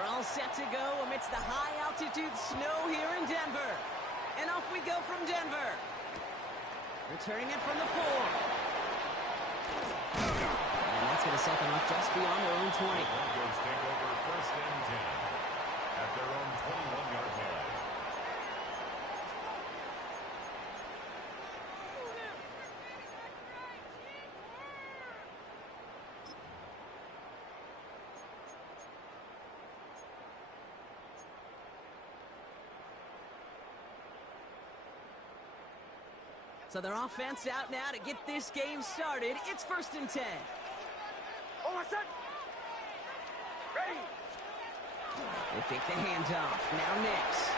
We're all set to go amidst the high-altitude snow here in Denver. And off we go from Denver. Returning it from the 4. And that's going to set them up just beyond their own 20. The Broncos take over 1st and 10 at their own 21-yard line. So their offense out now to get this game started. It's 1st and 10. Oh, my son! Ready! They fake the handoff. Now Nix.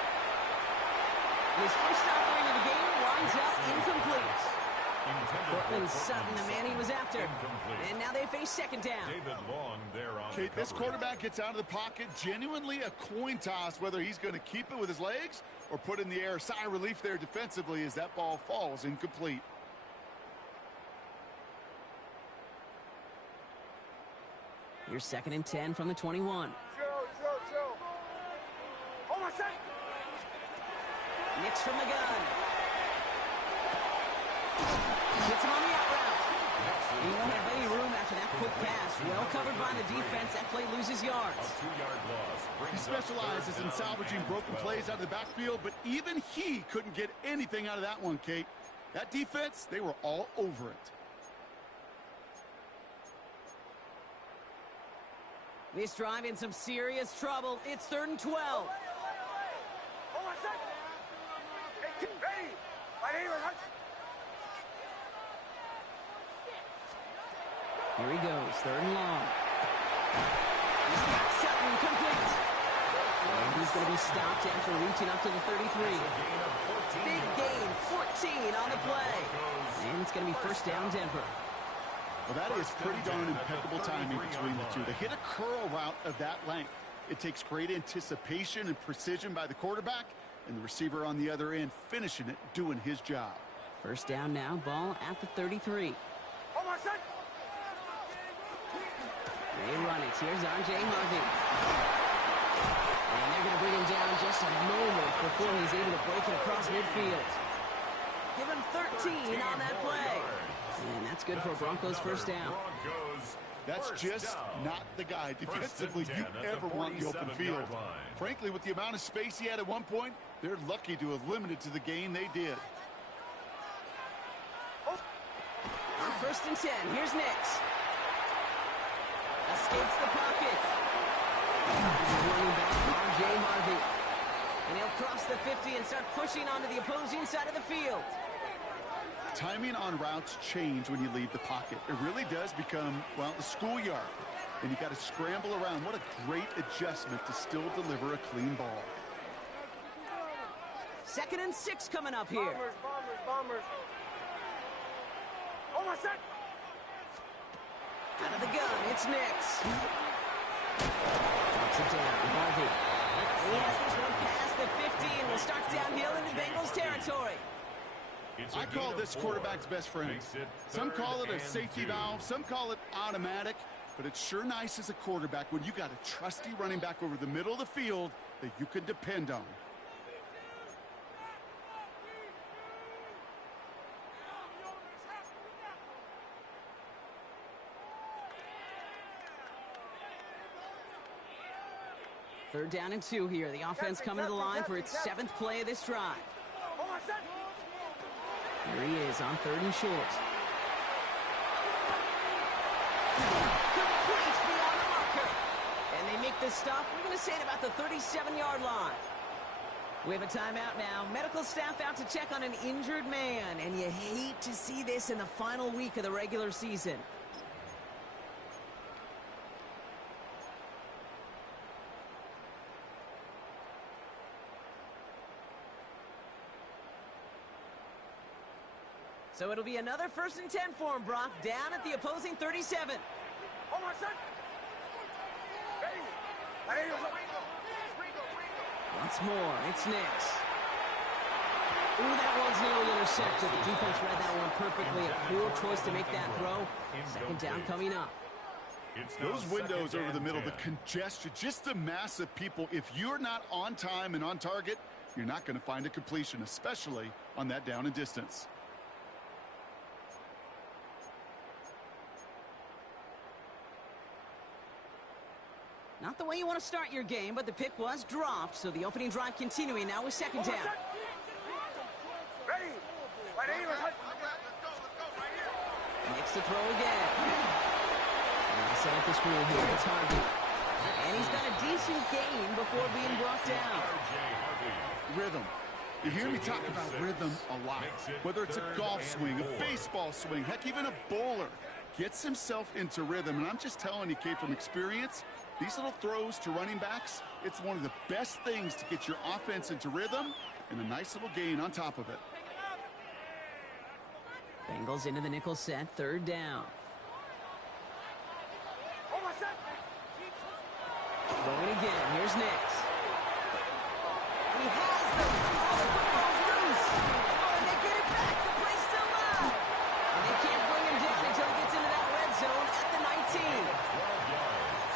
And his first offering of the game winds up incomplete. Cortland Sutton, the man he was after. And now they face 2nd down. David Long there on Okay, the this coverage. quarterback gets out of the pocket, genuinely a coin toss whether he's going to keep it with his legs or put in the air. Sigh of relief there defensively as that ball falls incomplete. Here's 2nd and 10 from the 21. Chill. Oh, my son! Nix from the gun. Hits him on the out route. He won't have any room after that quick pass. Well covered by the defense. That play loses yards. A 2-yard loss. He Brings up specializes 3rd in down salvaging and broken 12. plays out of the backfield, but even he couldn't get anything out of that one, Kate. That defense, they were all over it. This drive in some serious trouble. It's 3rd and 12. Oh, my son! Hey, ready! Right here, right. Here he goes, 3rd and long. He's got Sutton complete. And he's going to be stopped after reaching up to the 33. Big gain, 14 on the play. And it's going to be 1st down Denver. Well, that is pretty darn impeccable timing between the two. They hit a curl route of that length. It takes great anticipation and precision by the quarterback, and the receiver on the other end finishing it, doing his job. 1st down now, ball at the 33. Oh, my son! They run it. Here's R.J. Harvey. And they're going to bring him down just a moment before he's able to break it across midfield. Give him 13 on that play. And that's good for Broncos 1st down. That's just not the guy defensively you ever want in the open field. Frankly, with the amount of space he had at one point, they're lucky to have limited to the gain they did. On 1st and 10, here's Nix. Escapes the pocket. This is running back R.J. Harvey. And he'll cross the 50 and start pushing onto the opposing side of the field. Timing on routes change when you leave the pocket. It really does become, well, the schoolyard. And you got to scramble around. What a great adjustment to still deliver a clean ball. 2nd and 6 coming up here. Bombers. Oh, my son! Out of the gun, it's Nix. Drops it down, Harvey. He has this one past the 50 and will start downhill into Bengals territory. I call this quarterback's best friend. Some call it a safety valve, some call it automatic, but it's sure nice as a quarterback when you got a trusty running back over the middle of the field that you can depend on. Third down and 2 here. The offense coming to the line for its 7th play of this drive. Oh, my son! Here he is on 3rd and short. Complete beyond the marker. And they make this stop, we're going to say, at about the 37-yard line. We have a timeout now. Medical staff out to check on an injured man. And you hate to see this in the final week of the regular season. So it'll be another 1st and 10 for him, Brock, down at the opposing 37. Oh, my son! Ready! Right here, Once more, it's Nix. Ooh, that one's nearly intercepted. The defense read that one perfectly. A poor choice to make that throw. 2nd down coming up. Those windows over the middle, the congestion, just the mass of people. If you're not on time and on target, you're not going to find a completion, especially on that down and distance. Not the way you want to start your game, but the pick was dropped, so the opening drive continuing now with second down. Ready? Right here. Makes the throw again. And he set up the screw here. It's Harvey. And he's got a decent gain before being brought down. Rhythm. You hear me talk about rhythm a lot. Whether it's a golf swing, a baseball swing, heck, even a bowler gets himself into rhythm. And I'm just telling you, Kate, from experience, these little throws to running backs, it's one of the best things to get your offense into rhythm and a nice little gain on top of it. Bengals into the nickel set, third down. Throwing again, here's Nix. He has them. Oh, the football's loose. Oh, and they get it back. The play's still live. And they can't bring him down until he gets into that red zone at the 19. 12 yards.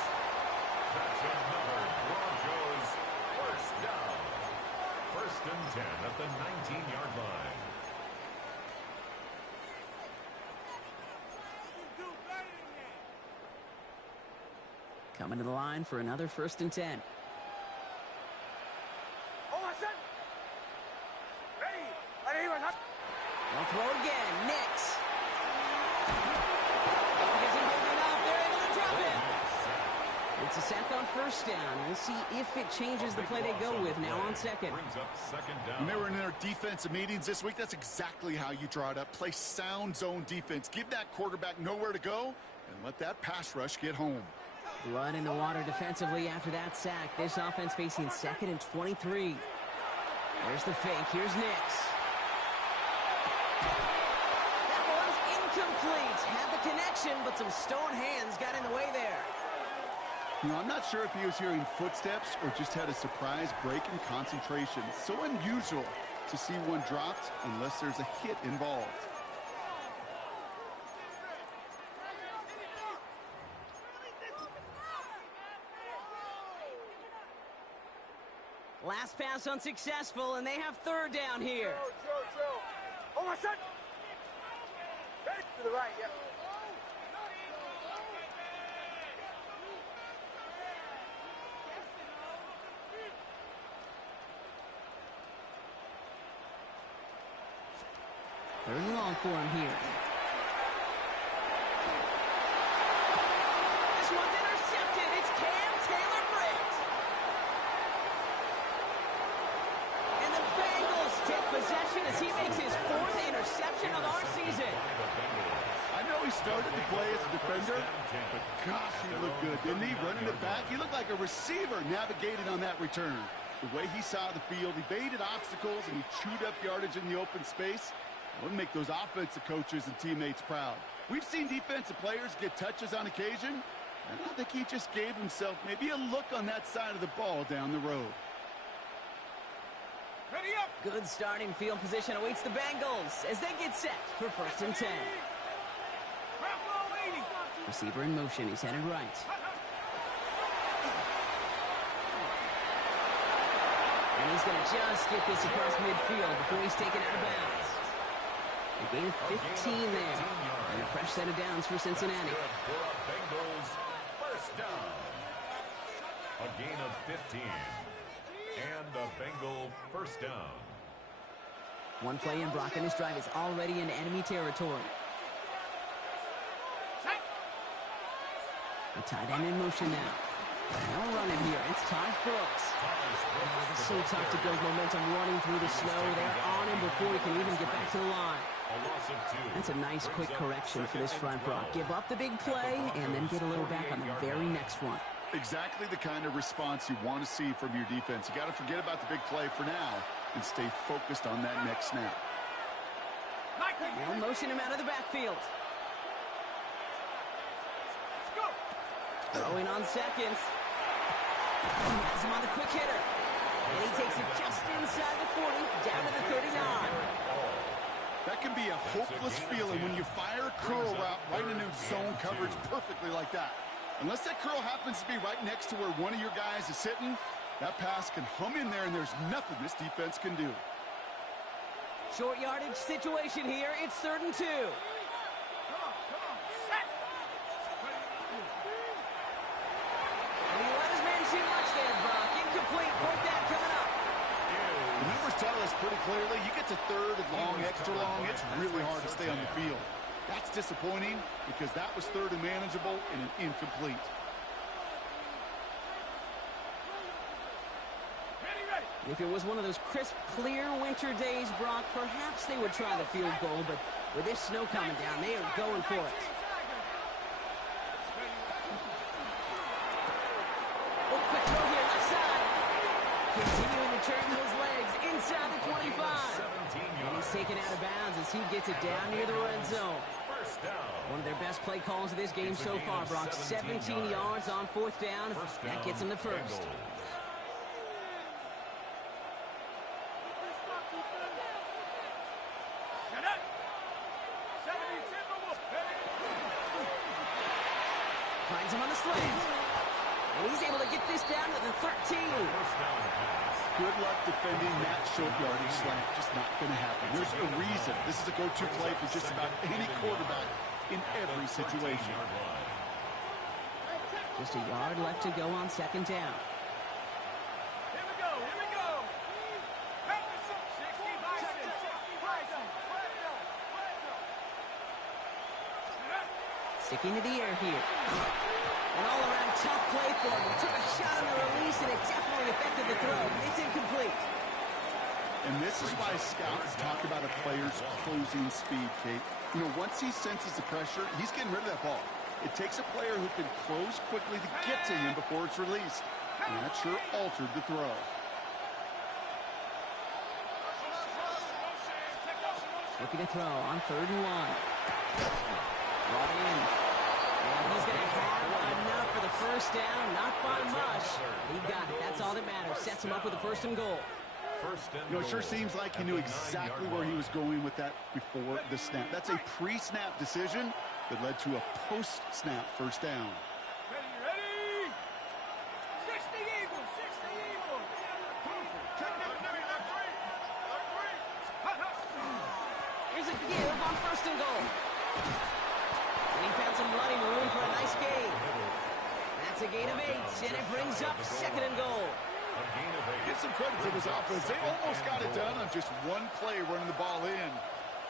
That's another Broncos first down. First and 10 at the 19-yard line. Coming to the line for another first and 10. They'll throw again. Nix. Isn't holding up. They're able to drop it. It's a sack on first down. We'll see if it changes the play they go with now on second. When they were in their defensive meetings this week, that's exactly how you draw it up. Play sound zone defense. Give that quarterback nowhere to go and let that pass rush get home. Blood in the water defensively after that sack. This offense facing second and 23. There's the fake. Here's Nix. That one's incomplete. Had the connection, but some stone hands got in the way there. You know, I'm not sure if he was hearing footsteps or just had a surprise break in concentration. So unusual to see one dropped unless there's a hit involved. Last pass unsuccessful, and they have third down here. Oh, my son! To the right, yep. Third and long for him here. This one's intercepted. It's Cam Taylor-Britt. And the Bengals take possession as he makes his fourth interception of our season. I know he started to play as a defender, but gosh, he looked good, didn't he? Running it back, he looked like a receiver navigating on that return. The way he saw the field, he baited obstacles, and he chewed up yardage in the open space. Wouldn't make those offensive coaches and teammates proud. We've seen defensive players get touches on occasion, and I think he just gave himself maybe a look on that side of the ball down the road. Ready up! Good starting field position awaits the Bengals as they get set for first and 10. Receiver in motion. He's headed right. And he's going to just get this across midfield before he's taken out of bounds. A gain of 15 there. And a fresh set of downs for Cincinnati. Bengals first down. A gain of 15. And a Bengal first down. One play in, Brock, and this drive is already in enemy territory. The tight end in motion now. They'll run it here. It's Taj Brooks. It's so tough to build momentum running through the snow. They're on him before he can even get back to the line. That's a nice quick correction for this front, Brock. Give up the big play and then get a little back on the very next one. Exactly the kind of response you want to see from your defense. You got to forget about the big play for now and stay focused on that next snap. They'll motion him out of the backfield. Throwing on seconds. Has him on the quick hitter. And he takes it just inside the 40, down to the 39. That can be a hopeless feeling when you fire a curl route right into zone coverage perfectly like that. Unless that curl happens to be right next to where one of your guys is sitting, that pass can hum in there, and there's nothing this defense can do. Short yardage situation here. It's 3rd and 2. And he let his man too much there, Brock. Incomplete. 4th down coming up. The numbers tell us pretty clearly, you get to 3rd and long, extra long, it's really hard to stay on the field. That's disappointing because that was 3rd and manageable and an incomplete. If it was one of those crisp, clear winter days, Brock, perhaps they would try the field goal, but with this snow coming down, they are going for it. Oh, quick throw here, left side. Continuing to turn those legs inside the 25. And he's taken out of bounds as he gets it down near the red zone. One of their best play calls of this game so far, Brock. 17 yards on 4th down. That gets him the first. Finds him on the slant. And he's able to get this down to the 13. Good luck defending that short yardage slant. Just not going to happen. There's a reason. This is a go-to play for just about any quarterback in every situation. Just a yard left to go on 2nd down. Here we go. 60 Bison. Sticking to the air here. An all-around tough play for him. Took a shot on the release, and it definitely affected the throw. It's incomplete. And this is why scouts talk about a player's closing speed, Kate. You know, once he senses the pressure, he's getting rid of that ball. It takes a player who can close quickly to get to him before it's released. And that sure altered the throw. Looking to throw on 3rd and 1. Brought in. And he's going to have enough for the first down. Not by much. He got it. That's all that matters. Sets him up with the 1st and goal. You know, it sure seems like he knew exactly where he was going with that before the snap. That's a pre-snap decision that led to a post-snap 1st down. Ready? 60 Eagles. Here's a give on 1st and goal. And he found some running room for a nice gain. That's a gain of 8, and it brings up 2nd and goal. Give some credit to this offense. They almost got it done on just one play running the ball in.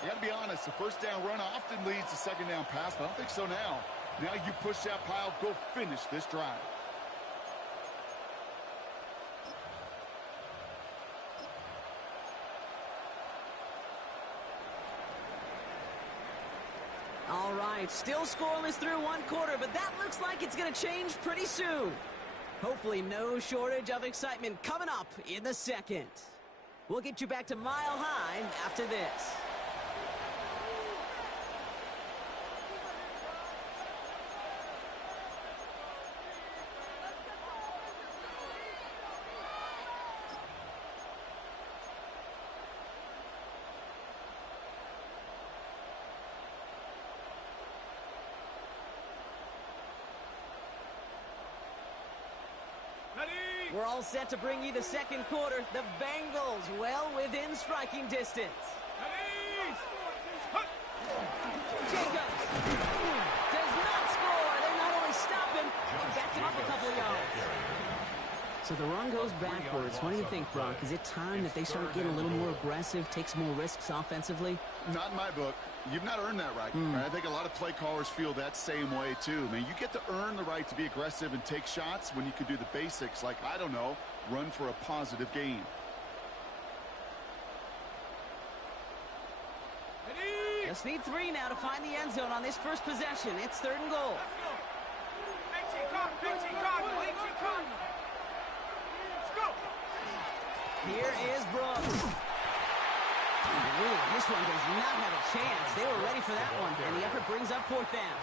You got to be honest, the 1st down run often leads to 2nd down pass, but I don't think so now. Now you push that pile, go finish this drive. All right, still scoreless through 1 quarter, but that looks like it's going to change pretty soon. Hopefully no shortage of excitement coming up in the 2nd. We'll get you back to Mile High after this. We're all set to bring you the 2nd quarter. The Bengals well within striking distance. Jacobs does not score. They not only stop him, they backed him up a couple of yards. So the run goes backwards. What do you think, Brock? Is it time that they start getting a little more aggressive, take some more risks offensively? Not in my book. You've not earned that right. I think a lot of play callers feel that same way, too. I mean, you get to earn the right to be aggressive and take shots when you can do the basics, like, I don't know, run for a positive gain. Just need 3 now to find the end zone on this first possession. It's 3rd and goal. Here is Brooks. Ooh, this one does not have a chance. They were ready for that one, and the effort brings up 4th down.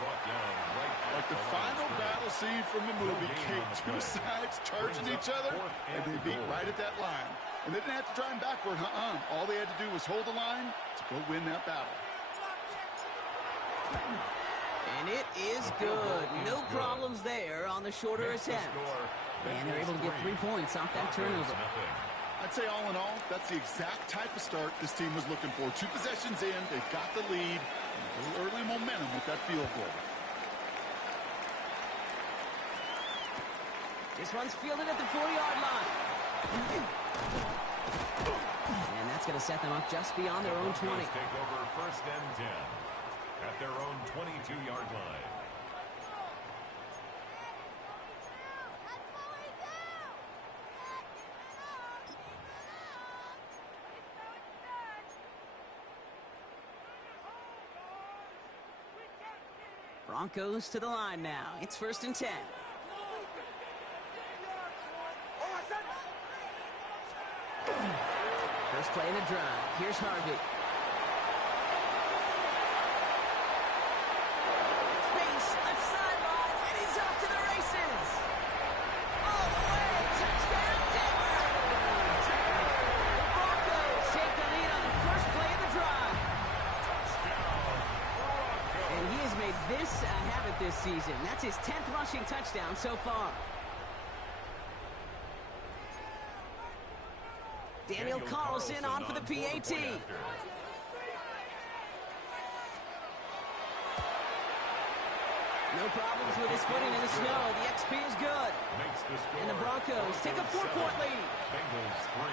Like the final battle scene from the movie, Kate, 2 sides charging each other, and they beat right at that line. And they didn't have to drive backward, All they had to do was hold the line to go win that battle. And it it is good. No problems there on the shorter attempt. And they're able to get 3 points off that turnover. I'd say all in all, that's the exact type of start this team was looking for. 2 possessions in, they got the lead. A little early momentum with that field goal. This one's fielded at the 4-yard line. And that's going to set them up just beyond their own 20. Take over first and 10 at their own 22-yard line. Broncos to the line now. It's first and 10. First play in the drive. Here's Harvey. Space, left sideline, and he's off to the races. All the way, touchdown, Denver! The Broncos take the lead on the first play of the drive. And he has made this a habit this season. That's his 10th rushing touchdown so far. Daniel Carlson on for the PAT. No problems with his footing in the snow. The XP is good. And the Broncos take a 4-point lead. Bengals 3.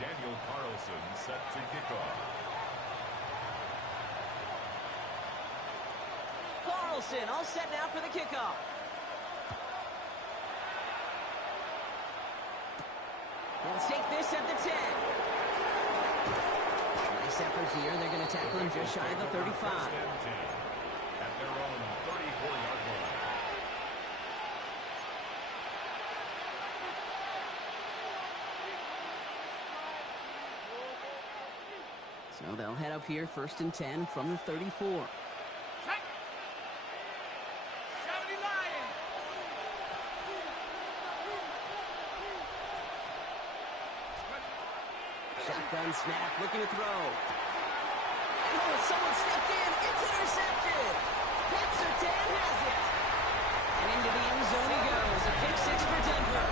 Daniel Carlson set to kick off. Carlson all set now for the kickoff. They'll take this at the 10. Nice effort here. They're going to tackle him just shy of the 35. At their own 34-yard line. So they'll head up here first and 10 from the 34. Shotgun snap, looking to throw. Oh, someone stepped in. It's intercepted. Pitts Surtain has it. And into the end zone he goes. A pick 6 for Denver.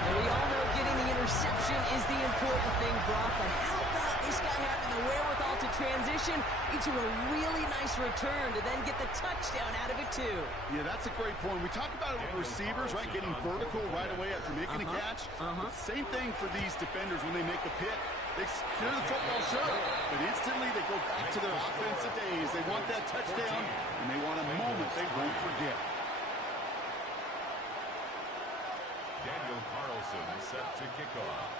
And we all know getting the interception is the important thing, Brock. But how about this guy having the wherewithal to transition into a really nice return to then get the touchdown out of it, too? Yeah, that's a great point. We talk about it with receivers, right? Getting vertical right away after making a catch. Same thing for these defenders when they make a pick. They clear the football short, but instantly they go back to their offensive days. They want that touchdown, and they want a moment they won't forget. Daniel Carlson set to kick off.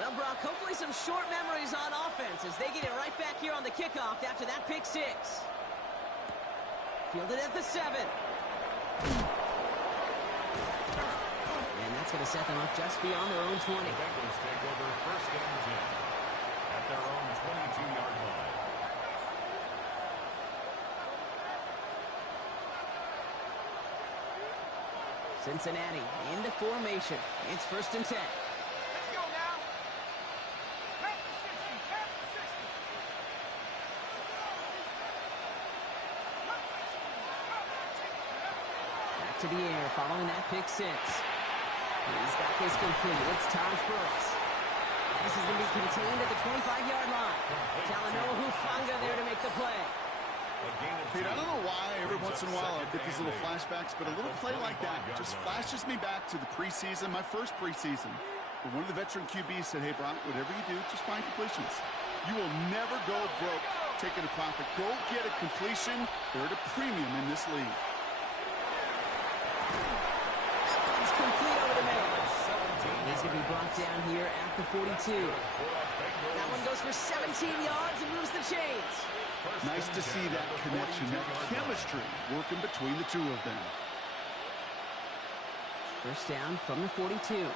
Well, Brock, hopefully some short memories on offense as they get it right back here on the kickoff after that pick 6. Fielded at the 7. And that's going to set them up just beyond their own 20. The Bengals take over first and 10 at their own 22-yard line. Cincinnati into formation. It's first and 10. Let's go now. Back to 60. Back to 60. Back to the air following that pick 6. He's got this complete. It's Taj Brooks. This is going to be contained at the 25-yard line. Talanoa Hufanga there to make the play. Pete, I don't know why every once in a while I get these little flashbacks, but a little play like that just flashes me back to the preseason, my first preseason. But one of the veteran QBs said, hey, Brock, whatever you do, just find completions. You will never go broke taking a profit. Go get a completion. They're at a premium in this league. It's complete over the middle. He's going to be brought down here at the 42. That one goes for 17 yards and moves the chains. Nice to see that connection, that chemistry working between the two of them. First down from the 42.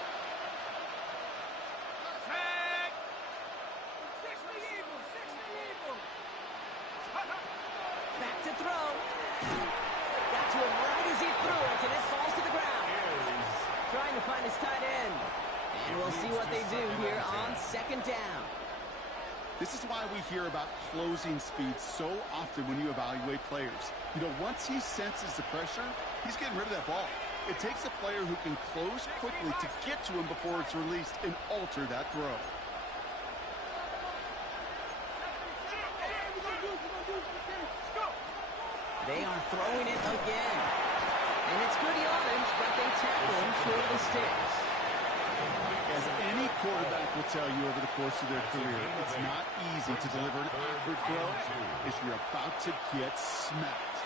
Back to throw. Got to him right as he threw it, and it falls to the ground. Trying to find his tight end. And we'll see what they do here second down. This is why we hear about closing speed so often when you evaluate players. You know, once he senses the pressure, he's getting rid of that ball. It takes a player who can close quickly to get to him before it's released and alter that throw. They are throwing it again. And it's good yardage, but they tackle him short of the sticks. As any quarterback will tell you over the course of their career, it's not easy to deliver an awkward throw if you're about to get smacked.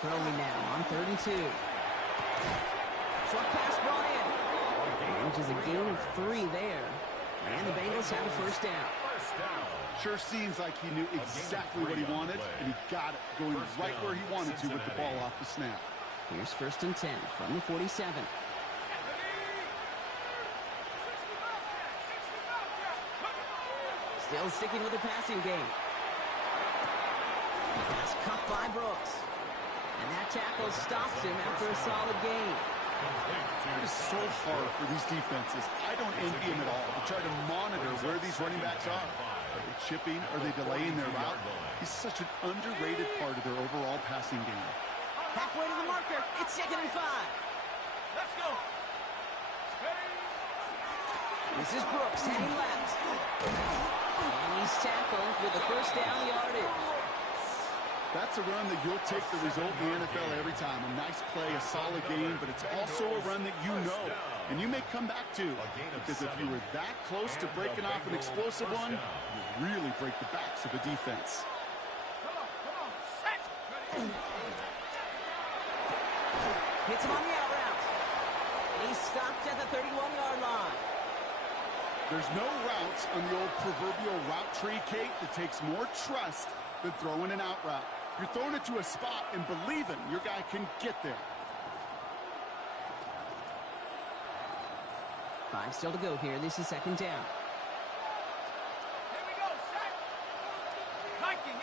Throwing now on 3rd and 2. Short pass brought in. Manages a gain of 3 there. And the Bengals have a first down. Sure seems like he knew exactly what he wanted, and he got it, going right where he wanted to with the ball off the snap. Here's 1st and 10 from the 47. Still sticking with the passing game. Pass cut by Brooks. And that tackle stops him after a solid gain. It is so hard for these defenses. I don't envy him at all to try to monitor where these running backs are. Are they chipping? Are they delaying their route? He's such an underrated part of their overall passing game. Halfway to the marker. It's 2nd and 5. Let's go. This is Brooks heading left. And he's tackled with the first down yardage. That's a run that you'll take the result in the NFL every time. A nice play, a solid game, but it's also a run that you know and you may come back to. Because if you were that close to breaking off an explosive one, you really break the backs of a defense. Hits him on the out route. And he's stopped at the 31-yard line. There's no routes on the old proverbial route tree, Kate, that takes more trust than throwing an out route. You're throwing it to a spot and believing your guy can get there. 5 still to go here. This is 2nd down. Here we go, set. Viking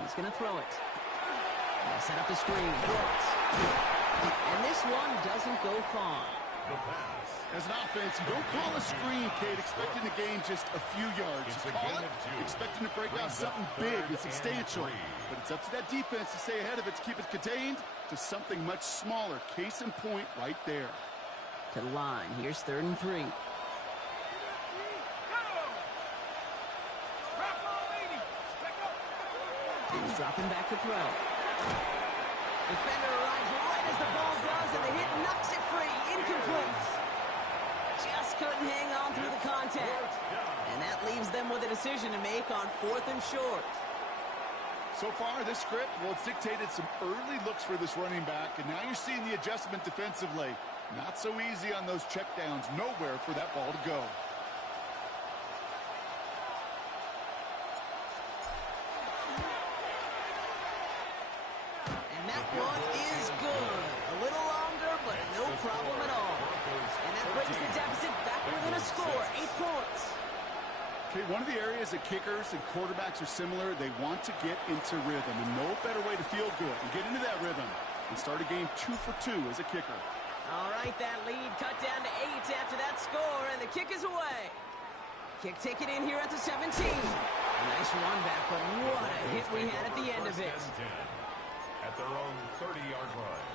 18. He's going to throw it. They'll set up the screen. Brooks. And this one doesn't go far. The pass. As an offense, you don't call a screen, Kate, expecting to gain just a few yards. You call it expecting to break out something big and substantial. But it's up to that defense to stay ahead of it, to keep it contained to something much smaller. Case in point right there. To the line. Here's 3rd and 3. He's dropping back to throw. Defender arrives right as the ball does, and the hit knocks it free. Incomplete. Just couldn't hang on through the contact. And that leaves them with a decision to make on 4th and short. So far, this script, well, it's dictated some early looks for this running back, and now you're seeing the adjustment defensively. Not so easy on those checkdowns. Nowhere for that ball to go. And that one is good. A little longer, but no problem at all. And that brings the deficit back within a score, 8 points. Okay, one of the areas that kickers and quarterbacks are similar, they want to get into rhythm, and no better way to feel good and get into that rhythm and start a game 2 for 2 as a kicker. All right, that lead cut down to 8 after that score, and the kick is away. Kick taken in here at the 17. A nice run back, but what a hit we had at the end of it. At their own 30-yard line.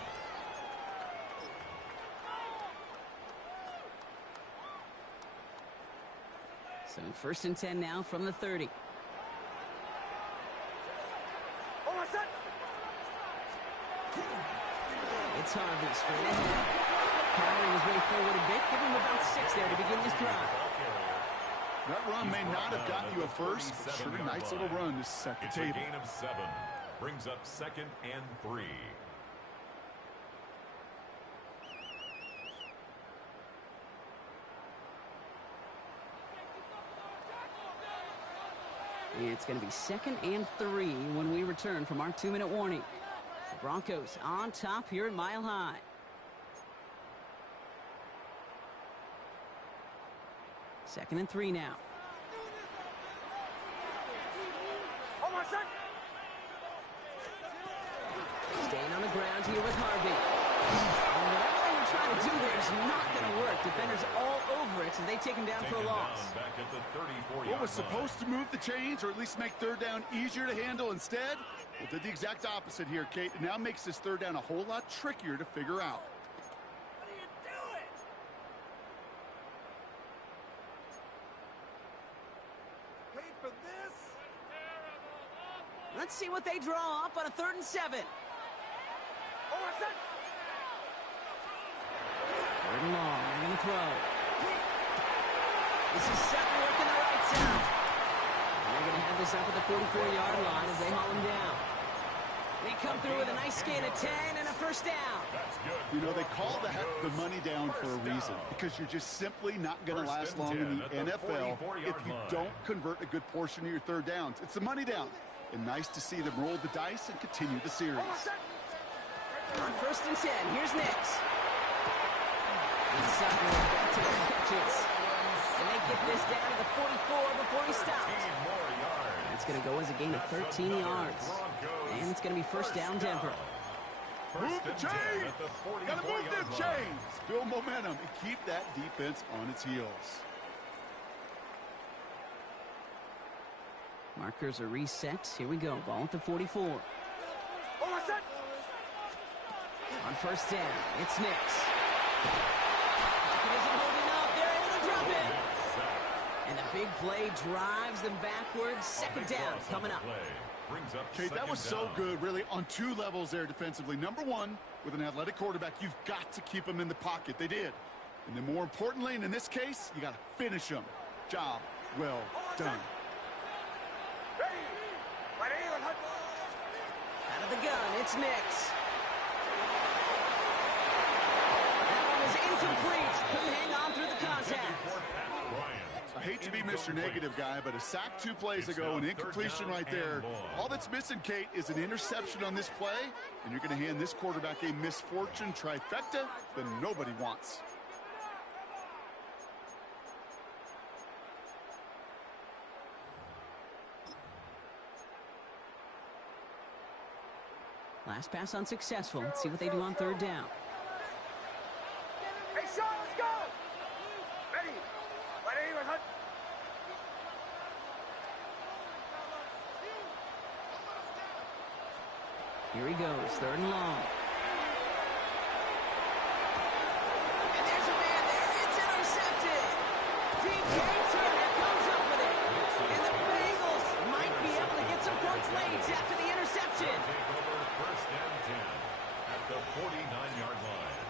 So 1st and 10 now from the 30. It's Harvey straight ahead. Powering his way forward a bit. Give him about 6 there to begin this drive. That run may not have gotten you a first, but sure a nice little run to set the table. It's a gain of 7. Brings up 2nd and 3. It's going to be 2nd and 3 when we return from our 2-minute warning. The Broncos on top here at Mile High. 2nd and 3 now. Hold on a sec. Staying on the ground here with Harvey. And whatever they were trying to do there is not going to work. Defenders all over it, so they take him down for a loss. Back at the 34-yard What was line. supposed to move the chains or at least make third down easier to handle instead? Well, did the exact opposite here, Kate. It now makes this third down a whole lot trickier to figure out. What are you doing? Paid for this? Let's see what they draw up on a 3rd and 7. Hold on a sec. 3rd and long. They're going to throw. This is Sutton working the right side. And they're going to have this up at the 44-yard line as they haul him down. They come through with a nice gain of 10 and a 1st down. That's good. You know, they call that the money down for a reason, because you're just simply not going to last long in the NFL if you don't convert a good portion of your third downs. It's the money down. And nice to see them roll the dice and continue the series. On 1st and 10, here's Nix. And Sutton with back-to-back catches. And they get this down to the 44 before he stops. It's going to go as a gain of 13 yards. And it's going to be 1st down, Denver. Move the chains! Gotta move them chains! Build momentum and keep that defense on its heels. Markers are reset. Here we go. Ball at the 44. Hold on a sec. On 1st down, it's Nix. It isn't holding up. They're able to drop it. And the big play drives them backwards. 2nd down coming up. Kate, that was so good, really, on 2 levels there defensively. Number 1, with an athletic quarterback, you've got to keep him in the pocket. They did. And then more importantly, and in this case, you got to finish him. Job well done. Ready. Right here, Hut. Out of the gun, it's Nix. That one is incomplete. Couldn't hang on through the contact. I hate to be Mr. Negative guy, but a sack 2 plays ago, an incompletion right there. All that's missing, Kate, is an interception on this play, and you're going to hand this quarterback a misfortune trifecta that nobody wants. Last pass unsuccessful. Let's see what they do on 3rd down. Hey, Sean, let's go. Ready. Right here, Hut. Here he goes, 3rd and long. And there's a man there. It's intercepted. DK Turner comes up with it. And the Bengals might be able to get some points late after the interception. Take over 1st and 10 at the 49-yard line.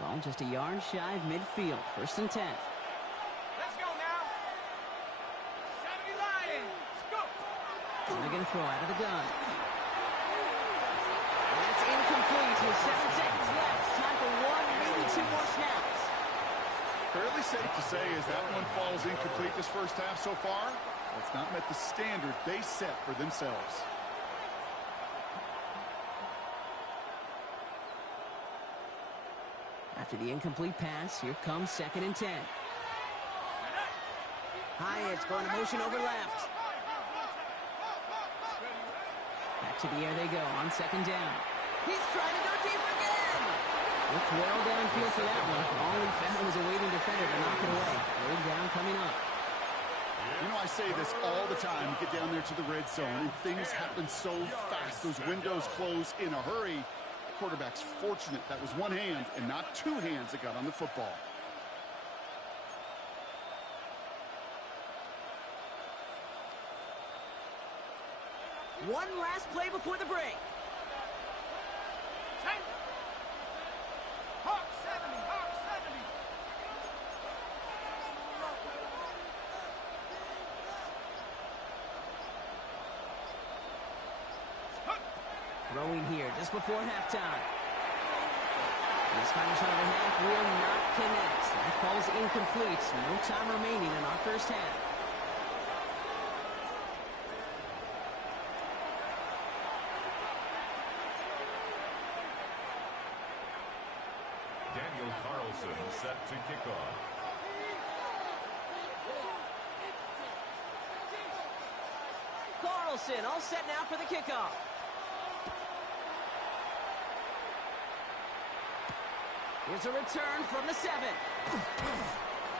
Ball just a yard shy of midfield. 1st and 10. Let's go now. 70 Lions. Go. And they're going to throw out of the gun. And that's incomplete with 7 seconds left. Time for 1, maybe 2 more snaps. Fairly safe to say as that one falls incomplete this 1st half so far. It's not met the standard they set for themselves. After the incomplete pass, here comes 2nd and 10. Hyatt's going to motion over left. Back to the air they go on 2nd down. He's trying to go deep again. Looked well downfield for that one. All he found was a waiting defender to knock it away. 3rd down coming up. You know, I say this all the time. You get down there to the red zone, and things happen so fast. Those windows close in a hurry. The quarterback's fortunate that was 1 hand and not 2 hands that got on the football. One last play before the break. Hawk 70. Hawk 70. Throwing here just before halftime. This final shot of the half will not connect. That falls incomplete. No time remaining in our first half. Daniel Carlson set to kick off. Carlson all set now for the kickoff. Here's a return from the 7.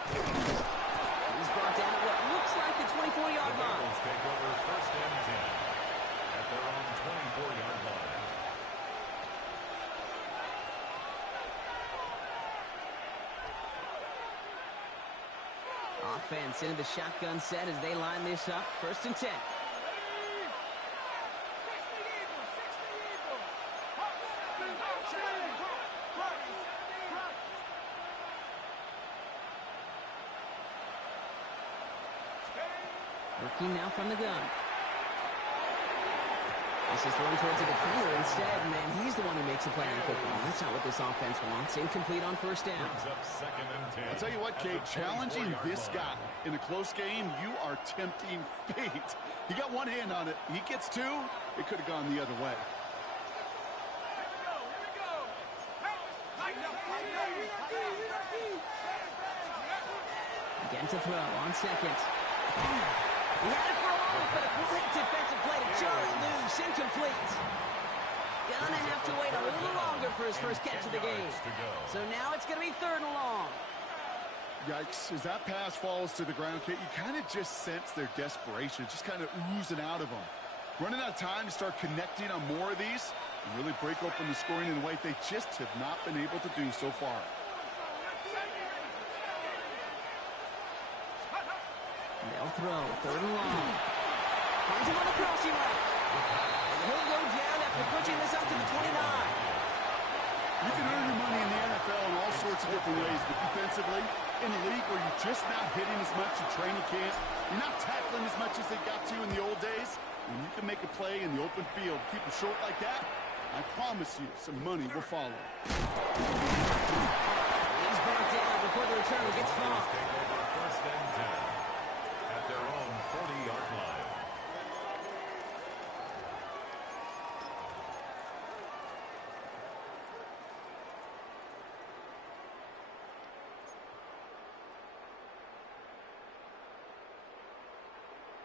He's brought down at what looks like the 24-yard line. The Bengals take over first and 10 at their own 24-yard line. Offense into the shotgun set as they line this up. First and 10. Working now from the gun. This is thrown towards the defender instead, and he's the one who makes the play on football. That's not what this offense wants. Incomplete on first down. Brings up second and 10. I'll tell you what, Kate, challenging this guy in a close game, you are tempting fate. He got one hand on it. He gets two. It could have gone the other way. Again to throw on second. He had it for a moment, but a great defensive play to jar it loose. Incomplete. Gonna have to wait a little longer for his first catch of the game. So now it's gonna be 3rd and long. Yikes, as that pass falls to the ground, Kate, you kind of just sense their desperation, just kind of oozing out of them. Running out of time to start connecting on more of these and really break open the scoring in a way they just have not been able to do so far. They'll throw, 3rd and long. Finds him on the crossing route. And he'll go down after pushing this up to the 29. You can earn your money in the NFL in all sorts of different ways, but defensively, in a league where you're just not hitting as much in training camp, you're not tackling as much as they got to in the old days, when you can make a play in the open field, keep it short like that, I promise you some money will follow. He's brought down before the return gets far. First and 10 at their own 40-yard line.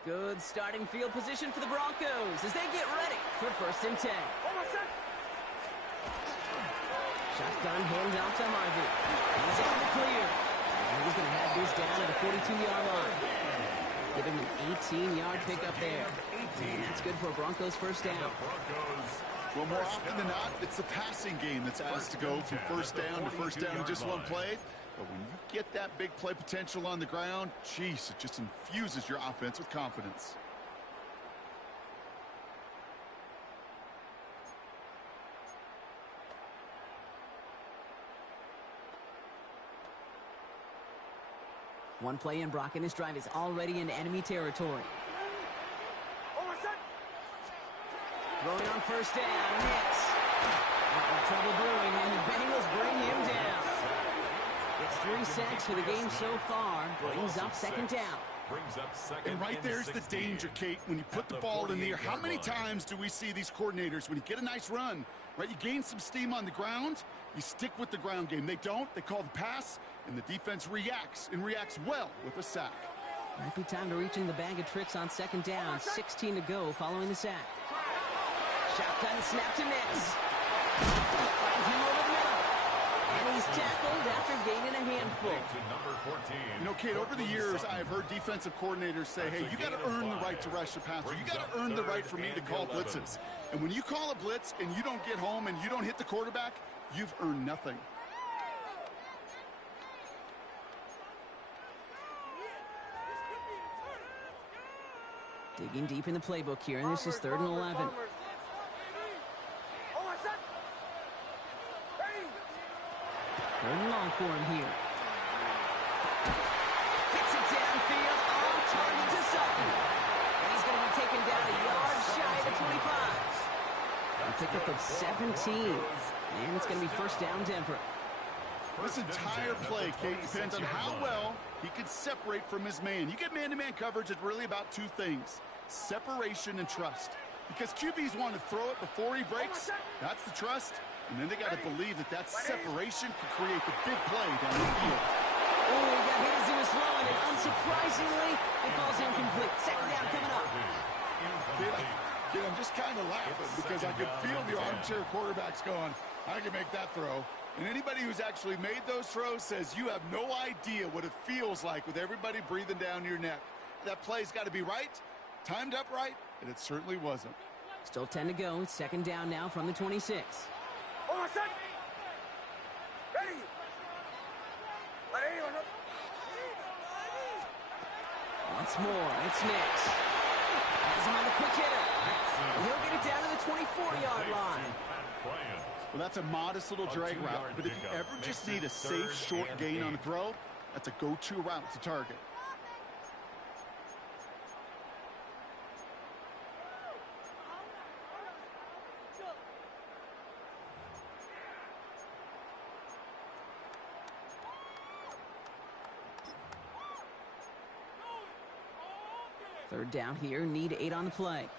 Good starting field position for the Broncos as they get ready for first and 10. Shotgun handoff to Harvey. He's on the clear. And he's going to have this down at a 42-yard line. Give him an 18-yard pickup there. And that's good for a Broncos first down. Well, more often than not, it's the passing game that's asked to go from first down in just one play. But when you get that big play potential on the ground, geez, it just infuses your offense with confidence. One play in, Brock, and this drive is already in enemy territory. Throwing on first down, hits. Trouble brewing, and the Bengals bring him down. It's 3 sacks for the game so far. Brings up second down. And right there's the danger, Kate, when you put the ball in the air. How many times do we see these coordinators, when you get a nice run, right, you gain some steam on the ground, you stick with the ground game. They don't, they call the pass, and the defense reacts, and reacts well with a sack. Might be time to reach in the bag of tricks on second down. 16 to go following the sack. Shotgun snap to Nix. Finds him over the middle. And he's tackled after gaining a handful. You know, Kate, over the years, I have heard defensive coordinators say, hey, you got to earn the right to rush the passer. You got to earn the right for me to call blitzes. And when you call a blitz and you don't get home and you don't hit the quarterback, you've earned nothing. Digging deep in the playbook here, and this is 3rd and 11. 3rd and long for him here. Gets it downfield, on target to Sutton. And he's going to be taken down a yard shy of the 25. A pickup of 17. And it's going to be first down, Denver. This entire play, Kate, depends on how well he can separate from his man. You get man-to-man coverage, it's really about two things: separation and trust. Because QBs want to throw it before he breaks. That's the trust. And then they got to believe that that separation can create the big play down the field. Oh, he got hit as he was throwing, and unsurprisingly, it falls incomplete. Second down coming up. Kid, I'm just kind of laughing because I can feel the armchair quarterbacks going, I can make that throw. And anybody who's actually made those throws says you have no idea what it feels like with everybody breathing down your neck. That play's got to be right, timed up right, and it certainly wasn't. Still 10 to go. Second down now from the 26. Ready. Once more, it's Nix. Has him on the quick hitter. And he'll get it down to the 24-yard line. Well, that's a modest little drag route, but if you ever just need a safe, short gain on a throw, that's a go-to route to target. Third down here, need 8 on the play.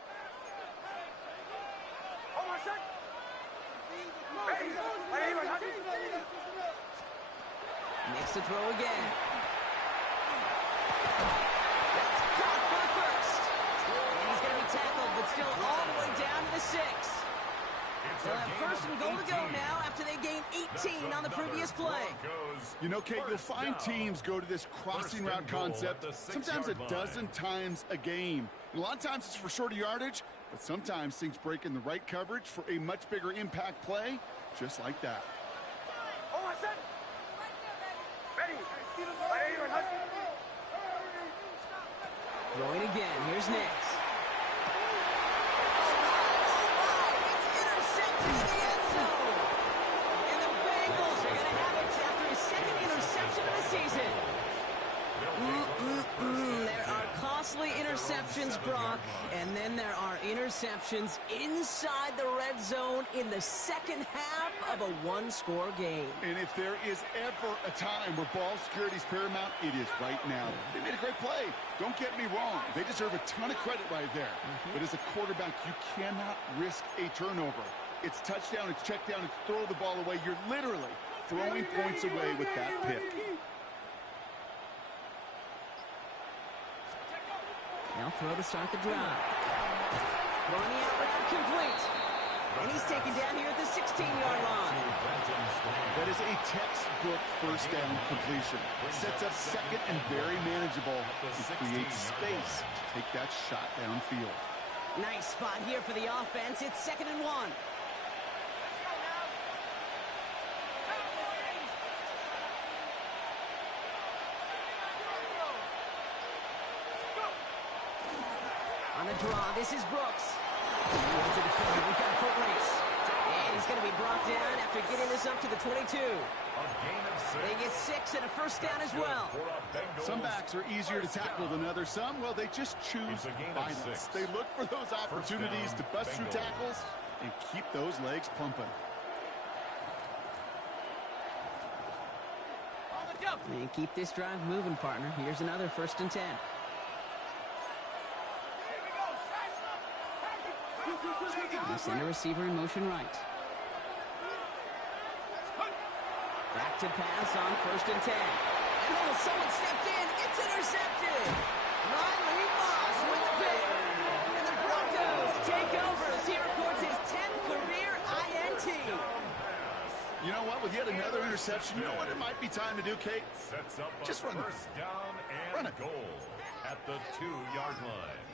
Makes the throw again. That's caught for the first. And he's going to be tackled, but still all the way down to the 6. They'll have first and goal to go now after they gain 18 on the previous play. You know, Kate, you'll find teams go to this crossing route concept sometimes a dozen times a game. And a lot of times it's for shorter yardage, but sometimes things break in the right coverage for a much bigger impact play, just like that. Throwing again. Here's Nix. There are costly interceptions, Brock, and then there are interceptions inside the red zone in the second half of a one-score game. And if there is ever a time where ball security is paramount, it is right now. They made a great play. Don't get me wrong. They deserve a ton of credit right there. But as a quarterback, you cannot risk a turnover. It's touchdown, it's check down, it's throw the ball away. You're literally throwing points away with that pick. Now throw to start the drive. Throwing the out route complete. And he's taken down here at the 16-yard line. That is a textbook first down completion. Sets up second and very manageable. It creates space to take that shot downfield. Nice spot here for the offense. It's 2nd and 1. On the draw, this is Brooks. Into the field, we've got a foot race. And he's going to be brought down after getting this up to the 22. They get 6 and a first down as well. Some backs are easier to tackle than others. Some, well, they just choose violence. They look for those opportunities to bust through tackles and keep those legs pumping. And keep this drive moving, partner. Here's another 1st and 10. Center receiver in motion right. Back to pass on 1st and 10. And oh, someone stepped in. It's intercepted. Riley Moss with the pick. And the Broncos take over as he records his 10th career INT. You know what? With yet another interception, you know what it might be time to do, Kate? Just run first down and goal at the 2-yard line.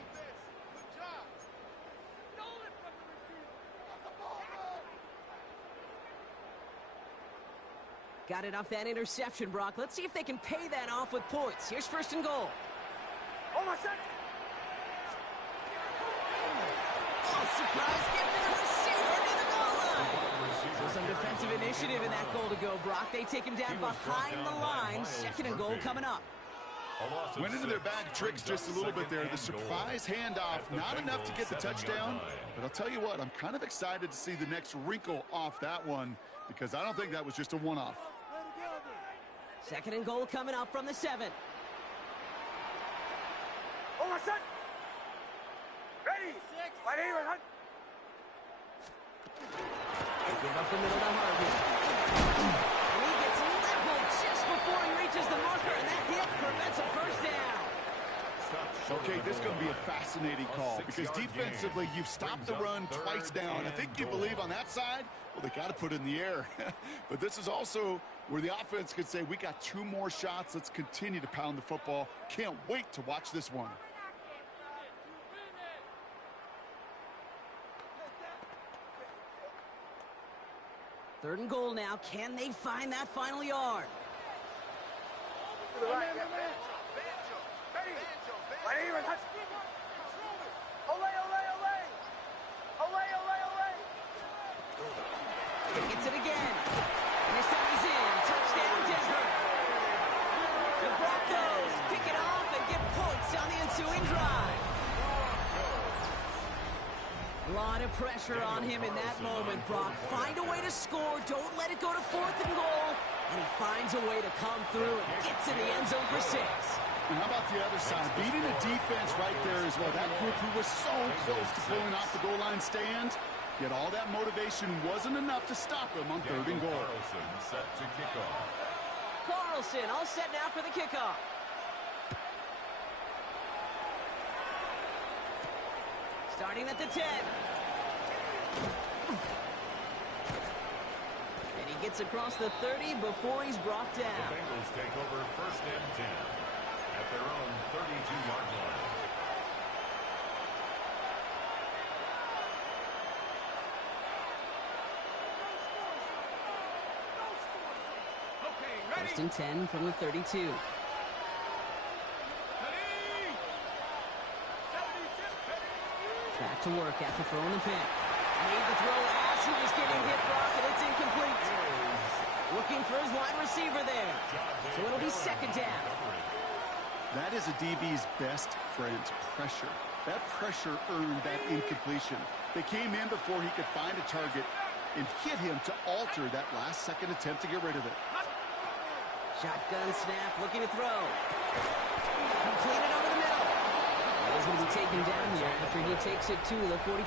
Got it off that interception, Brock. Let's see if they can pay that off with points. Here's 1st and goal. Oh, surprise gift to the receiver near the goal line. So some defensive initiative in that goal to go, Brock. They take him down behind the line. 2nd and goal coming up. Went into their bag of tricks just a little bit there. The surprise handoff, not enough to get the touchdown. But I'll tell you what, I'm kind of excited to see the next wrinkle off that one because I don't think that was just a one-off. Second and goal coming up from the 7. Over set. Ready. Right here, hunt. Give up the middle to Harvey. And he gets leveled just before he reaches the marker, and that hit prevents a first down. Okay, this is going to be a fascinating call because defensively, you've stopped the run twice down. I think you believe on that side, well, they got to put it in the air. But this is also where the offense could say, we got 2 more shots. Let's continue to pound the football. Can't wait to watch this one. Third and goal now. Can they find that final yard? To the right. Ready. Right here, hunt. Olay, olay, olay. Olay, olay, olay. He gets it again. This time he's in. Touchdown, Denver. The Broncos pick it off and get points on the ensuing drive. A lot of pressure on him in that moment, Brock. Find a way to score. Don't let it go to 4th and goal. And he finds a way to come through and gets in the end zone for 6. And how about the other side? Beating a defense right there as well. That group who was so close to pulling off the goal line stand, yet all that motivation wasn't enough to stop him on 3rd and goal. Carlson set to kick off. Carlson all set now for the kickoff. Starting at the 10. And he gets across the 30 before he's brought The down. Bengals take over 1st and 10 at their own 32-yard line. First and 10 from the 32. Back to work after throwing the pick. Made the throw as he was getting hit, Brock, and it's incomplete. Looking for his wide receiver there. So it'll be 2nd down. That is a DB's best friend, pressure. That pressure earned that incompletion. They came in before he could find a target and hit him to alter that last-second attempt to get rid of it. Shotgun snap, looking to throw. Completed over the middle. He's going to be taken down here after he takes it to the 45.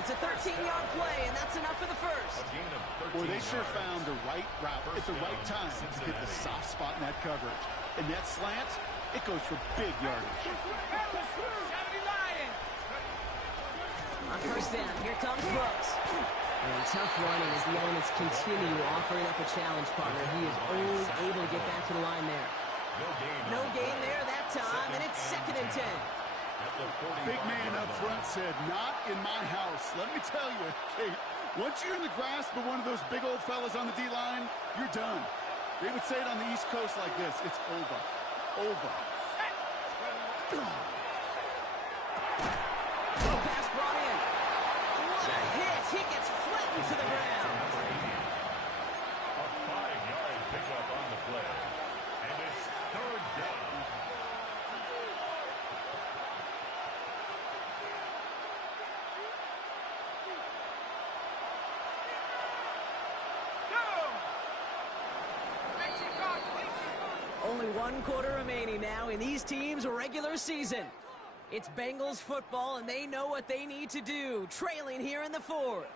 It's a 13-yard play, and that's enough for the first. Boy, they sure found the right route at the right time to hit the soft spot in that coverage. And that slant, it goes for big yardage. On first down, here comes Brooks. And tough running as the elements continue offering up a challenge partner. He is only able to get back to the line there. No gain there that time, and it's 2nd and 10. Big man up front said, not in my house. Let me tell you, Kate, once you're in the grasp of one of those big old fellas on the D-line, you're done. They would say it on the East Coast like this, it's over. Over. Little pass brought in. What a hit. He gets flattened to the ground. A 5-yard pickup on the play. And it's 3rd down. Only 1 quarter remaining now in these teams' regular season. It's Bengals football, and they know what they need to do, trailing here in the 4th.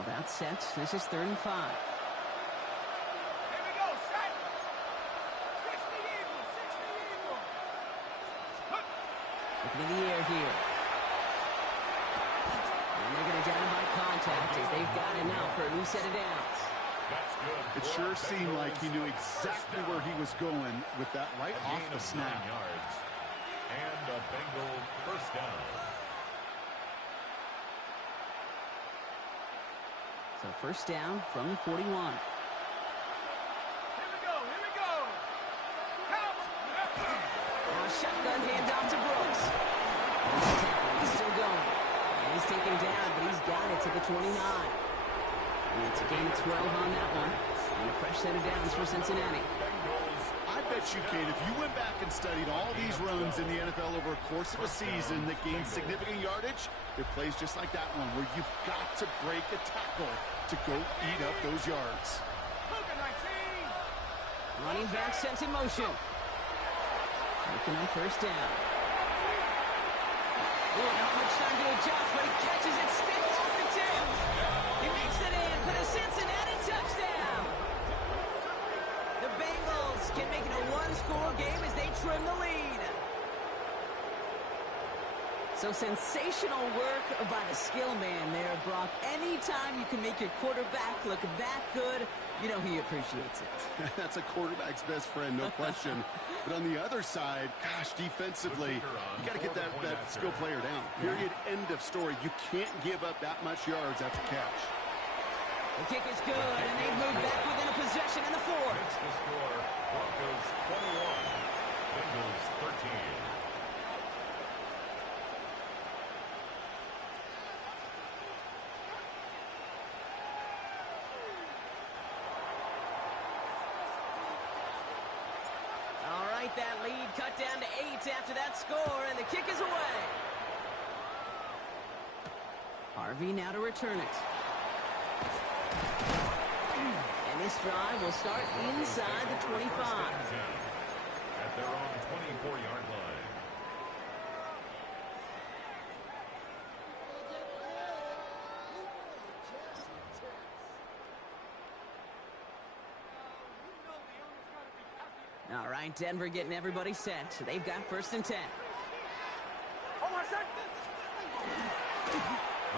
About set. This is 3rd and 5. Here we go, set. 60 Eagles, 60 Eagles. Looking in the air here. And they're going to down by contact as they've got it now for a new set of downs. That's good. It sure seemed like he knew exactly where he was going with that right off the snap. 9 yards. And a Bengal first down. So first down from the 41. Here we go, here we go. Count. Now shotgun handoff to Brooks. second down, but he's got it to the 29. And it's a gain of 12 on that one. And a fresh set of downs for Cincinnati. I bet you, Kate, if you went back and studied all these runs in the NFL over a course of a season that gained significant yardage, there are plays just like that one where you've got to break a tackle to go eat up those yards. Running back sent in motion. Making on first down. Not much time to adjust, but he catches it still off the tip. He makes it in for the Cincinnati touchdown. The Bengals can make it a one-score game as they trim the lead. So sensational work by the skill man there, Brock. Anytime you can make your quarterback look that good, you know he appreciates it. That's a quarterback's best friend, no question. But on the other side, gosh, defensively, you got to get that skill player down. Period, end of story. You can't give up that much yards after catch. The kick is good, and they've moved back within a possession in the fourth. It's the score. Broncos 21, Bengals 13. That lead cut down to 8 after that score, and the kick is away. Harvey now to return it. And this drive will start inside the 25. At their own 24-yard line. All right, Denver getting everybody set. They've got first and 10. On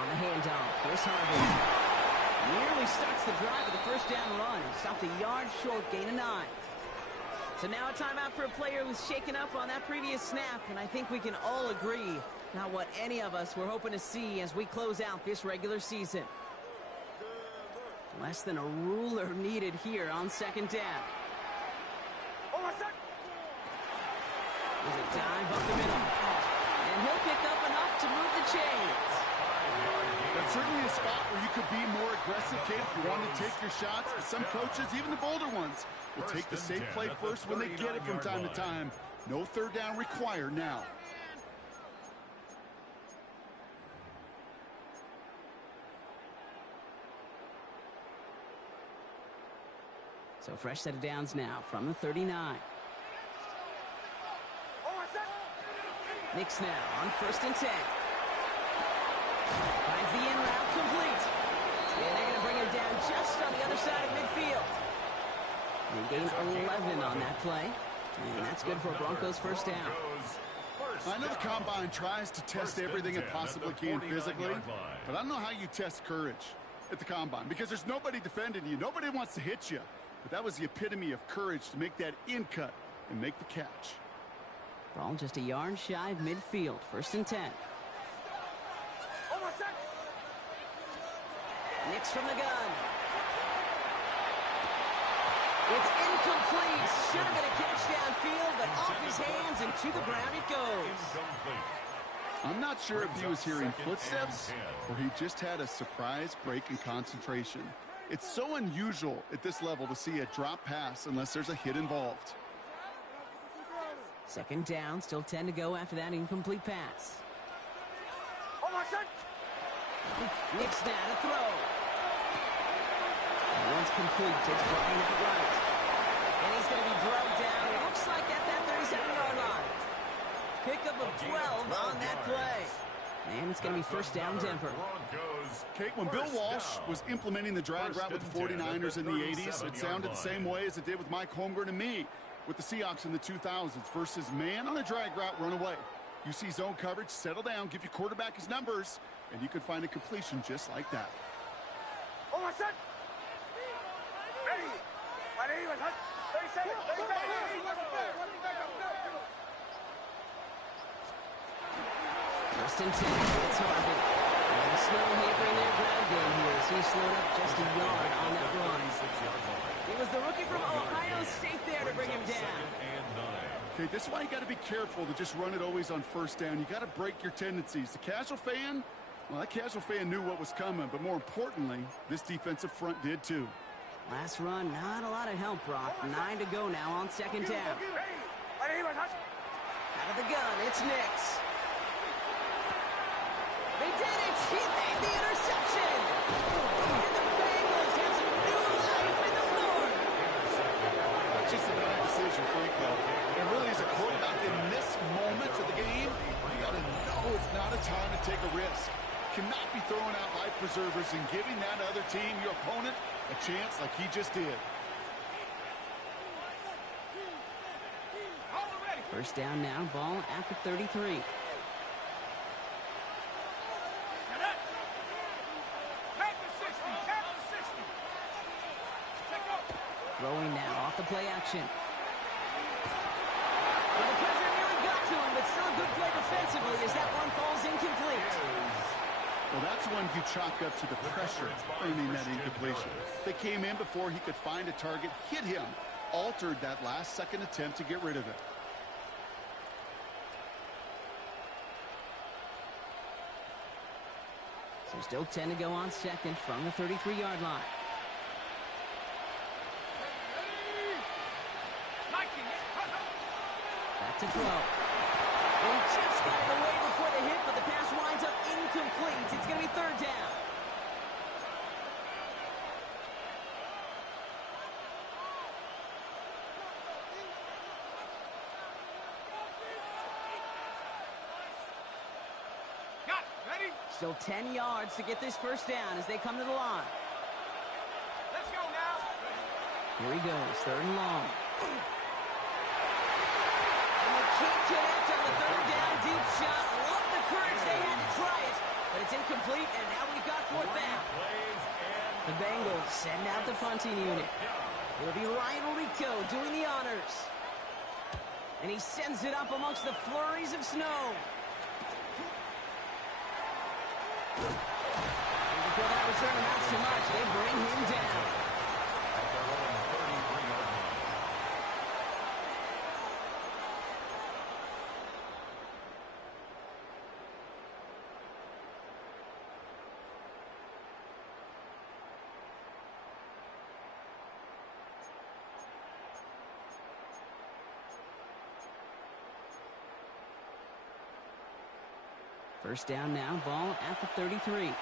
the handoff, here's Harvey. Nearly starts the drive with a first down run. Stopped a yard short, gain of 9. So now a timeout for a player who's shaken up on that previous snap, and I think we can all agree not what any of us were hoping to see as we close out this regular season. Less than a ruler needed here on second down. There's a dive up the middle. And he'll pick up enough to move the chains. That's certainly a spot where you could be more aggressive, Kate, if you want to take your shots. But some coaches, even the bolder ones, will take the safe play first when they get it from time to time. No third down required now. So fresh set of downs now from the 39. Knicks now on first and 10. Finds the in route complete. And they're going to bring him down just on the other side of midfield. They gain 11 on that play. And that's good for a Broncos first down. I know the Combine tries to test everything it possibly can physically, but I don't know how you test courage at the Combine because there's nobody defending you. Nobody wants to hit you. But that was the epitome of courage to make that in cut and make the catch. Ball just a yard shy of midfield. First and 10. Knicks from the gun. It's incomplete. Should have been a catch downfield, but off his hands and to the ground it goes. I'm not sure if he was hearing footsteps or he just had a surprise break in concentration. It's so unusual at this level to see a drop pass unless there's a hit involved. Second down, still 10 to go after that incomplete pass. Knicks now to throw. Once complete, it's Brian outright. And he's going to be drugged down. It looks like at that 37-yard line. Pickup of 12 on that play. And it's going to be first down Denver. Kate, when Bill Walsh was implementing the drag route with the 49ers in the 80s, it sounded the same way as it did with Mike Holmgren and me with the Seahawks in the 2000s versus man on a drag route, run away. You see zone coverage, settle down, give your quarterback his numbers, and you could find a completion just like that. First and 10, it's Harvey. And a slow hampering their ground game here as he slowed up just a yard on that run. It was the rookie from Ohio State there to bring him down. Okay, this is why you got to be careful to just run it always on first down. You got to break your tendencies. The casual fan, Well, that casual fan knew what was coming, but more importantly, this defensive front did too. Last run, not a lot of help, Brock. 9 to go now on second down. Out of the gun, it's Nix. They did it! He made the interception! And the Bengals have some new life in the North! That's just a bad decision, frankly. And really, as a quarterback in this moment of the game, you got to know it's not a time to take a risk. Cannot be throwing out life preservers and giving that other team, your opponent, a chance like he just did. First down now, ball at the 33. Throwing now off the play action. Well, the pressure nearly got to him, but still a good play defensively as that one falls incomplete. Well, that's one you chalk up to the pressure earning that incompletion. They came in before he could find a target, hit him, altered that last-second attempt to get rid of it. So still 10 to go on second from the 33-yard line. Back to throw. And just got it away before the hit, but the pass winds up incomplete. It's going to be third down. Still 10 yards to get this first down as they come to the line. Let's go now. Here he goes, third and long. And they can't connect on the third down deep shot. Love the courage they had to try it, but it's incomplete, and now we've got fourth down. The Bengals send out the punting unit. It'll be Ryan Rico doing the honors. And he sends it up amongst the flurries of snow. And before that return amounts to much, they bring him down. First down now, ball at the 33.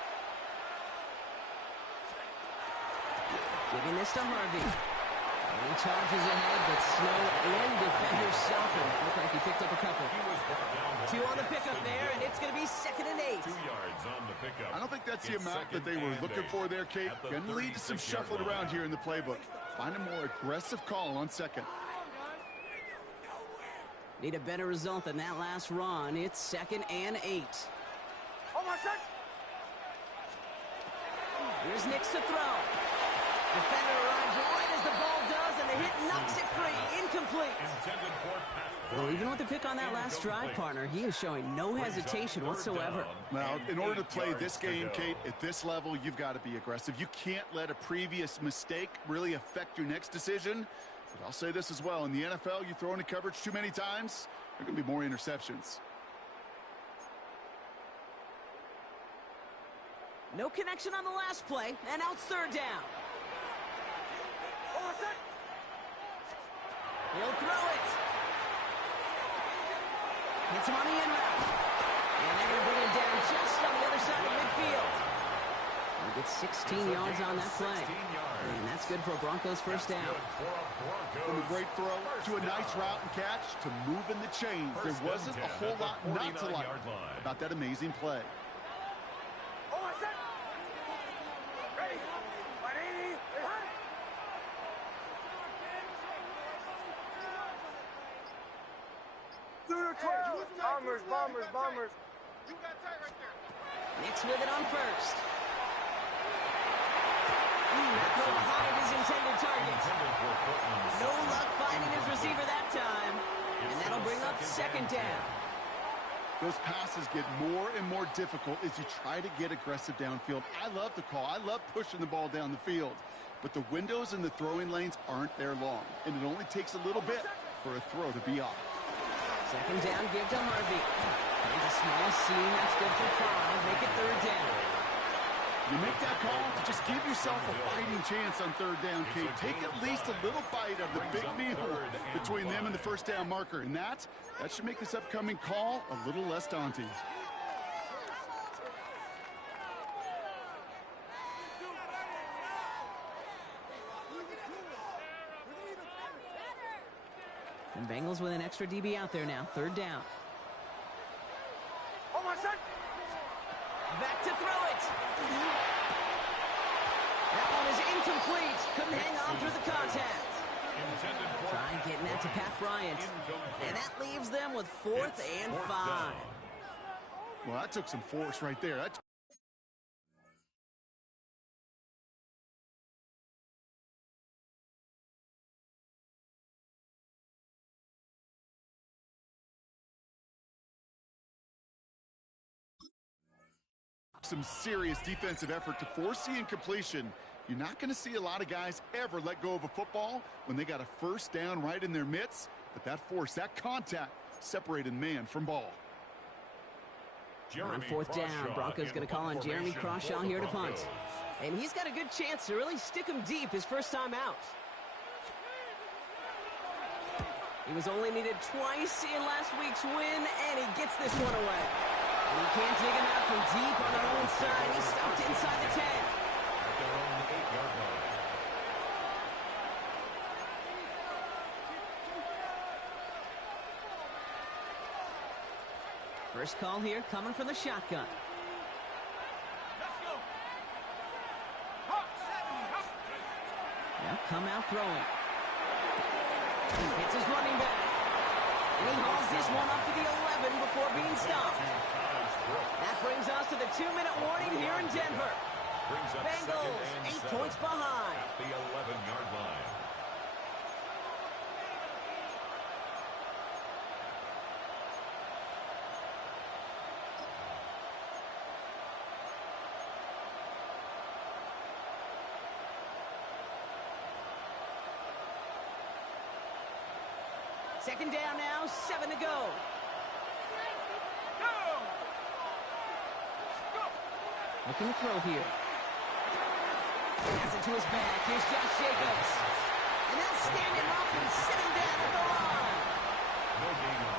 Giving this to Harvey. And he charges ahead, but snow and defenders suffer. Looked like he picked up a couple. 2 on the pickup there, and it's going to be 2nd and 8. 2 yards on the pickup. I don't think that's the amount that they were looking for there, Kate. Going to lead to some shuffling around here in the playbook. Find a more aggressive call on second. Need a better result than that last run. It's 2nd and 8. Here's Nix to throw. Defender arrives right as the ball does, and the hit knocks it free. Incomplete. Well, even with the pick on that last drive, partner, he is showing no hesitation whatsoever. Now, in order to play this game, Kate, at this level, you've got to be aggressive. You can't let a previous mistake really affect your next decision. But I'll say this as well. In the NFL, you throw into coverage too many times, there are going to be more interceptions. No connection on the last play, and now it's third down. He'll throw it. Hits him on the in route. And they're going to bring him down just on the other side of midfield. He gets 16 yards on that play. And that's good for a Broncos first down. From a great throw to a nice route and catch to moving the chains. There wasn't a whole lot not to like about that amazing play. Bombers. Nix with it on first. That throw behind his intended target. No luck finding his receiver that time. And that'll bring up 2nd down. Those passes get more and more difficult as you try to get aggressive downfield. I love the call. I love pushing the ball down the field. But the windows in the throwing lanes aren't there long. And it only takes a little bit for a throw to be off. 2nd down, give to Harvey. Finds a small seam, that's good for 5. make it third down. You make that call to just give yourself a fighting chance on third down, Kate. Take at least a little bite of the big meal between them and the first down marker. And that should make this upcoming call a little less daunting. And Bengals with an extra DB out there now. Third down. Back to throw it. That one is incomplete. Couldn't hang on through the contact. Trying getting that to Pat Bryant. And that leaves them with 4th and 5. Well, that took some force right there. Some serious defensive effort to force the incompletion. You're not going to see a lot of guys ever let go of a football when they got a first down right in their midst, but that force, that contact, separated man from ball. On 4th down, Broncos going to call on Jeremy Crawshaw here to punt. And he's got a good chance to really stick him deep his first time out. He was only needed twice in last week's win, and he gets this one away. And he can't dig him out from deep on their own side. He's stopped inside the 10. At their own 8-yard line. First call here coming from the shotgun. Now come out throwing. Hits his running back. And he hauls this one up to the 11 before being stopped. That brings us to the 2-minute warning here in Denver. Bengals 8 points behind. At the 11-yard line. Second down now, 7 to go. Looking to throw here. Pass it to his back. Here's Josh Jacobs. And that's standing up and sit him down at the line.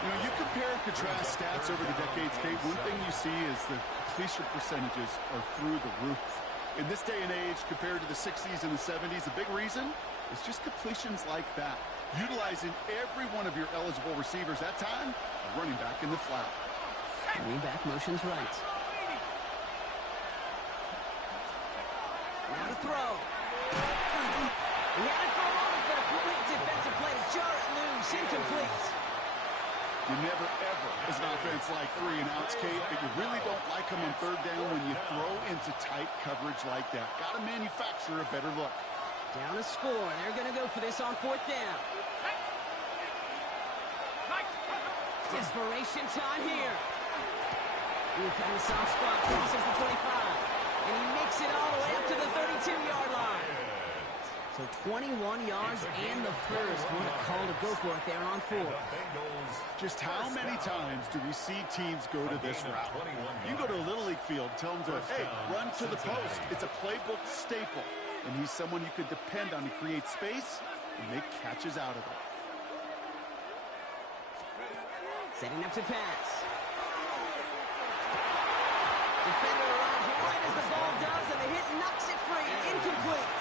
You know, you compare and contrast stats over the decades, Kate. One thing you see is the completion percentages are through the roof. In this day and age, compared to the 60s and the 70s, the big reason is just completions like that. Utilizing every one of your eligible receivers. That time, a running back in the flat. Running back motions right. Now to throw. He had it for a moment, but a complete defensive play to jar it loose. Incomplete. You never, ever, as an offense, like 3 and outs, Kate, but you really don't like them on third down when you throw into tight coverage like that. Got to manufacture a better look. Down to score. They're going to go for this on 4th down. Desperation time here. He found a soft spot. Crosses the 25. And he makes it all the way up to the 32-yard line. So 21 yards and the first. What a call to go for it there on 4. Just how many times do we see teams go to this route? You go to a Little League field, tell them to, hey, run to the post. It's a playbook staple. And he's someone you could depend on to create space and make catches out of it. Setting up to pass. Defender arrives right as the ball does, and the hit knocks it free. Incomplete.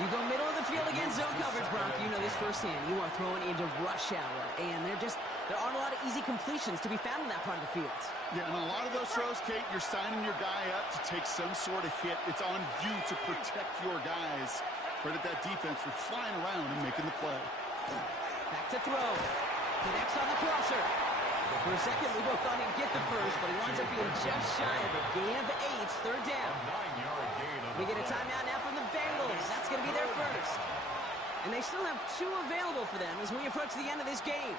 You go middle of the field against zone coverage, Bronk. You know this firsthand. You are throwing into rush hour, and there aren't a lot of easy completions to be found in that part of the field. Yeah, and a lot of those throws, Kate, you're signing your guy up to take some sort of hit. It's on you to protect your guys. Credit that defense for flying around and making the play. Back to throw. Connects on the crosser. For a second, we both thought he'd get the first, but he winds up being just shy of a gain of 8. Third down. We get a timeout now from the Bengals. That's going to be their first. And they still have 2 available for them as we approach the end of this game.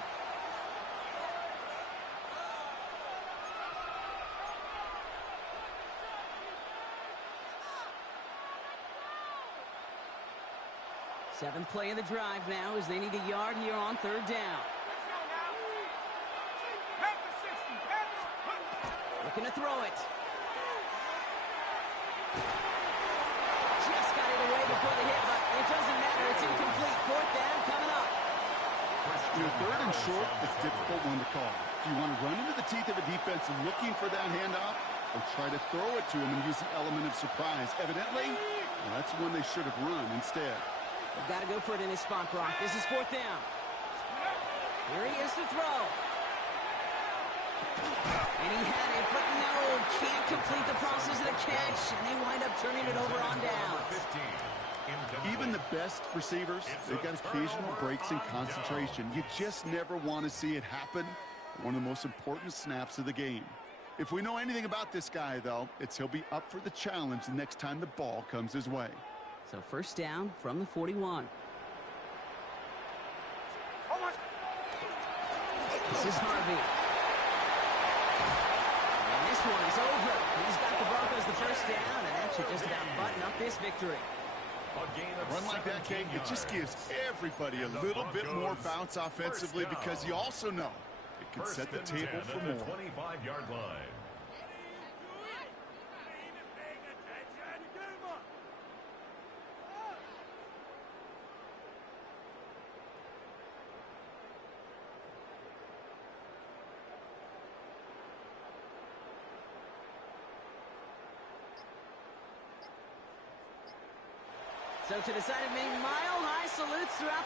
Seventh play of the drive now as they need a yard here on third down. Looking to throw it. Just got it away before the hit, but it doesn't matter. It's incomplete. Fourth down coming up. Third and short, it's a difficult one to call. Do you want to run into the teeth of a defense looking for that handoff, or try to throw it to him and use the element of surprise? Evidently, that's one they should have run instead. They've got to go for it in his spot, Brock. This is fourth down. Here he is to throw. And he had it, but no, can't complete the process of the catch, and they wind up turning it over on downs. Even the best receivers, they've got occasional breaks in concentration. You just never want to see it happen. One of the most important snaps of the game. If we know anything about this guy, though, it's he'll be up for the challenge the next time the ball comes his way. So first down from the 41. This is Harvey. And this one is over. He's got the Broncos the first down, and that should just about button up this victory. A run like that, Kate, it just gives everybody a little bit more bounce offensively because you also know it can set the table for more. 25-yard line. So to the side of me, mile-high salutes throughout the